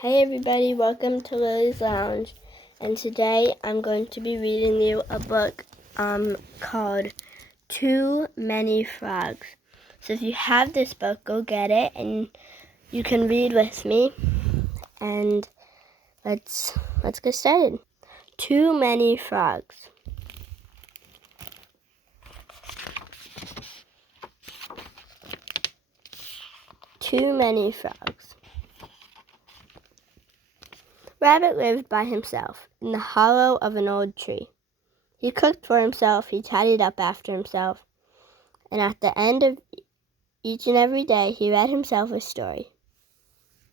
Hey everybody, welcome to Lily's Lounge, and today I'm going to be reading you a book called Too Many Frogs. So if you have this book, go get it and you can read with me, and let's get started. Too Many Frogs. Too many frogs. Rabbit lived by himself in the hollow of an old tree. He cooked for himself, he tidied up after himself, and at the end of each and every day he read himself a story.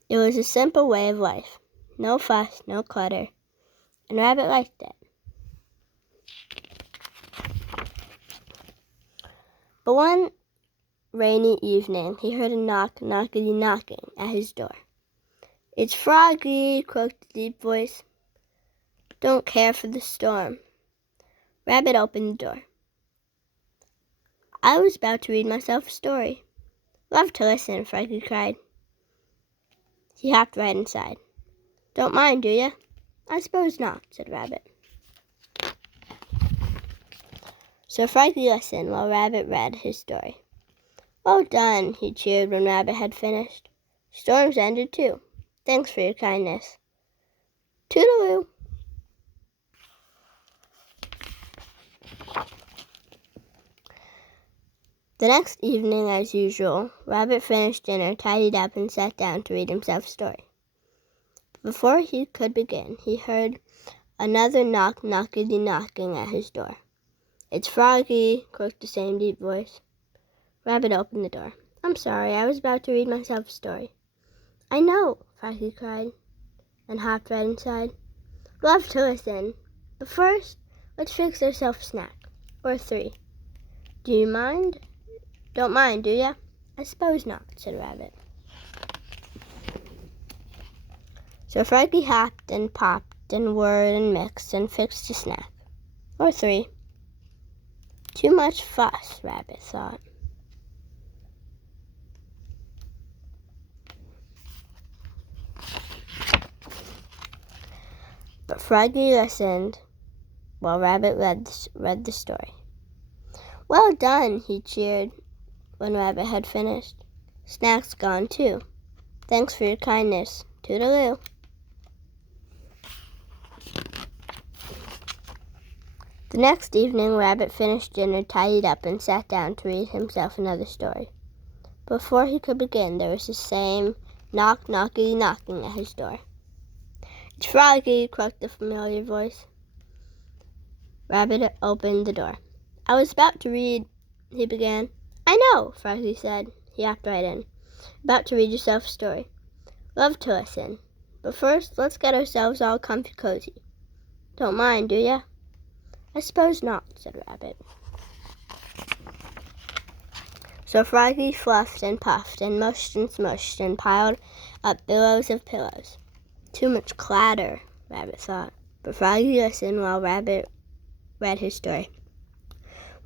It was a simple way of life. No fuss, no clutter, and Rabbit liked it. But one rainy evening he heard a knockity-knocking at his door. "It's Froggy," croaked the deep voice. "Don't care for the storm." Rabbit opened the door. "I was about to read myself a story." "Love to listen," Froggy cried. He hopped right inside. "Don't mind, do ya?" "I suppose not," said Rabbit. So Froggy listened while Rabbit read his story. "Well done," he cheered when Rabbit had finished. "Storms ended too. Thanks for your kindness. Toodaloo." The next evening, as usual, Rabbit finished dinner, tidied up, and sat down to read himself a story. Before he could begin, he heard another knockity-knocking at his door. "It's Froggy," croaked the same deep voice. Rabbit opened the door. "I'm sorry, I was about to read myself a story." "I know," Froggy cried, and hopped right inside. "Love to listen. But first, let's fix ourselves a snack. Or 3. Do you mind? Don't mind, do ya?" "I suppose not," said Rabbit. So Froggy hopped and popped and whirred and mixed and fixed a snack. Or 3. Too much fuss, Rabbit thought. But Froggy listened while Rabbit read the story. "Well done," he cheered when Rabbit had finished. "Snack's gone too. Thanks for your kindness. Toodaloo." The next evening, Rabbit finished dinner, tidied up, and sat down to read himself another story. Before he could begin, there was the same knockity-knocking at his door. "It's Froggy," croaked the familiar voice. Rabbit opened the door. "I was about to read," he began. "I know," Froggy said. He hopped right in. "About to read yourself a story. Love to listen. But first, let's get ourselves all comfy cozy. Don't mind, do ya?" "I suppose not," said Rabbit. So Froggy fluffed and puffed and mushed and smushed and piled up billows of pillows. Too much clatter, Rabbit thought. But Froggy listened while Rabbit read his story.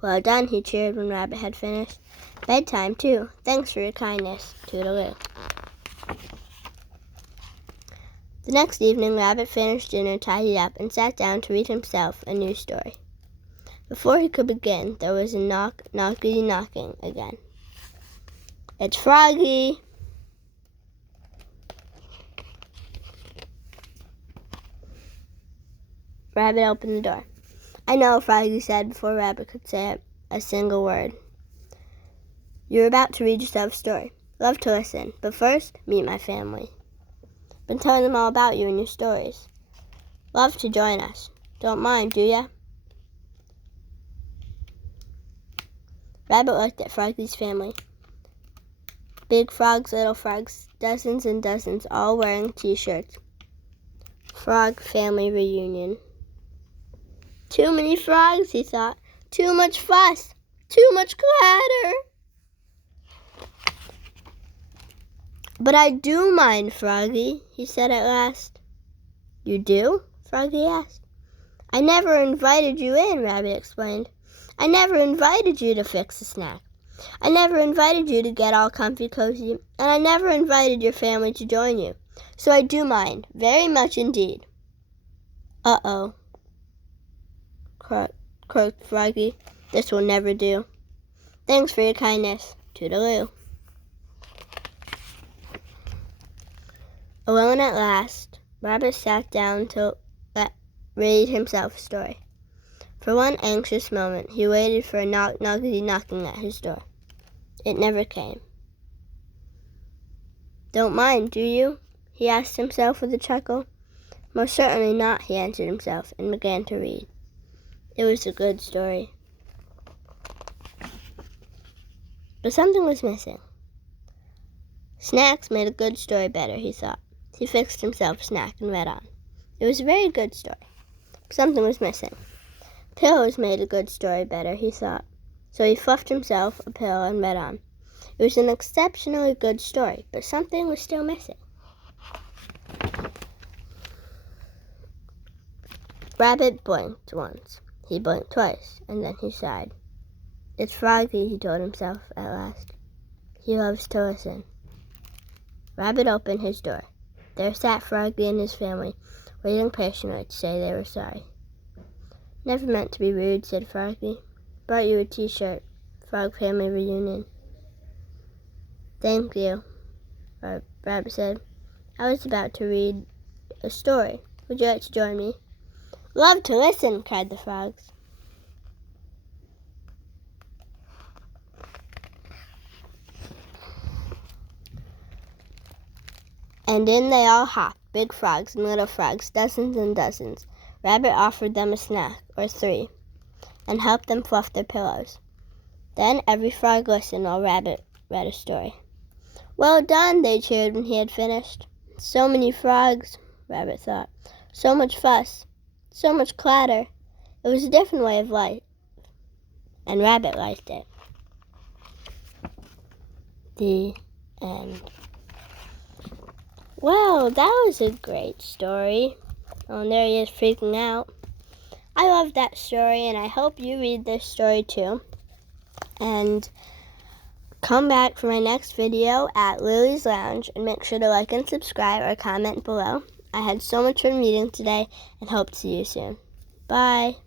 "Well done," he cheered when Rabbit had finished. "Bedtime, too. Thanks for your kindness. Toodaloo." The next evening, Rabbit finished dinner, tidied up, and sat down to read himself a new story. Before he could begin, there was a knockity-knocking again. "It's Froggy." Rabbit opened the door. "I know," Froggy said before Rabbit could say a single word. "You're about to read yourself a story. Love to listen. But first, meet my family. Been telling them all about you and your stories. Love to join us. Don't mind, do ya?" Rabbit looked at Froggy's family. Big frogs, little frogs, dozens and dozens, all wearing t-shirts. Frog family reunion. Too many frogs, he thought. Too much fuss. Too much clatter. "But I do mind, Froggy," he said at last. "You do?" Froggy asked. "I never invited you in," Rabbit explained. "I never invited you to fix a snack. I never invited you to get all comfy cozy, and I never invited your family to join you. So I do mind, very much indeed. Uh-oh, croaked Froggy. This will never do. Thanks for your kindness. Toodaloo. Alone at last, Rabbit sat down to read himself a story. For one anxious moment, he waited for a knockity knocking at his door. It never came. Don't mind, do you? He asked himself with a chuckle. Most certainly not, he answered himself, and began to read. It was a good story. But something was missing. Snacks made a good story better, he thought. He fixed himself a snack and read on. It was a very good story. But something was missing. Pillows made a good story better, he thought. So he fluffed himself a pillow and read on. It was an exceptionally good story, but something was still missing. Rabbit blinked once. He blinked twice, and then he sighed. It's Froggy, he told himself at last. He loves to listen. Rabbit opened his door. There sat Froggy and his family, waiting patiently to say they were sorry. Never meant to be rude, said Froggy. Brought you a t-shirt. Frog Family Reunion. Thank you, Rabbit said. I was about to read a story. Would you like to join me? Love to listen, cried the frogs. And in they all hopped, big frogs and little frogs, dozens and dozens. Rabbit offered them a snack, or 3, and helped them fluff their pillows. Then every frog listened while Rabbit read a story. Well done, they cheered when he had finished. So many frogs, Rabbit thought. So much fuss. So much clatter. It was a different way of life, and Rabbit liked it. The end. Well, that was a great story. Oh, and there he is freaking out. I love that story, and I hope you read this story too. And come back for my next video at Lily's Lounge, and make sure to like and subscribe or comment below. I had so much fun reading today, and hope to see you soon. Bye.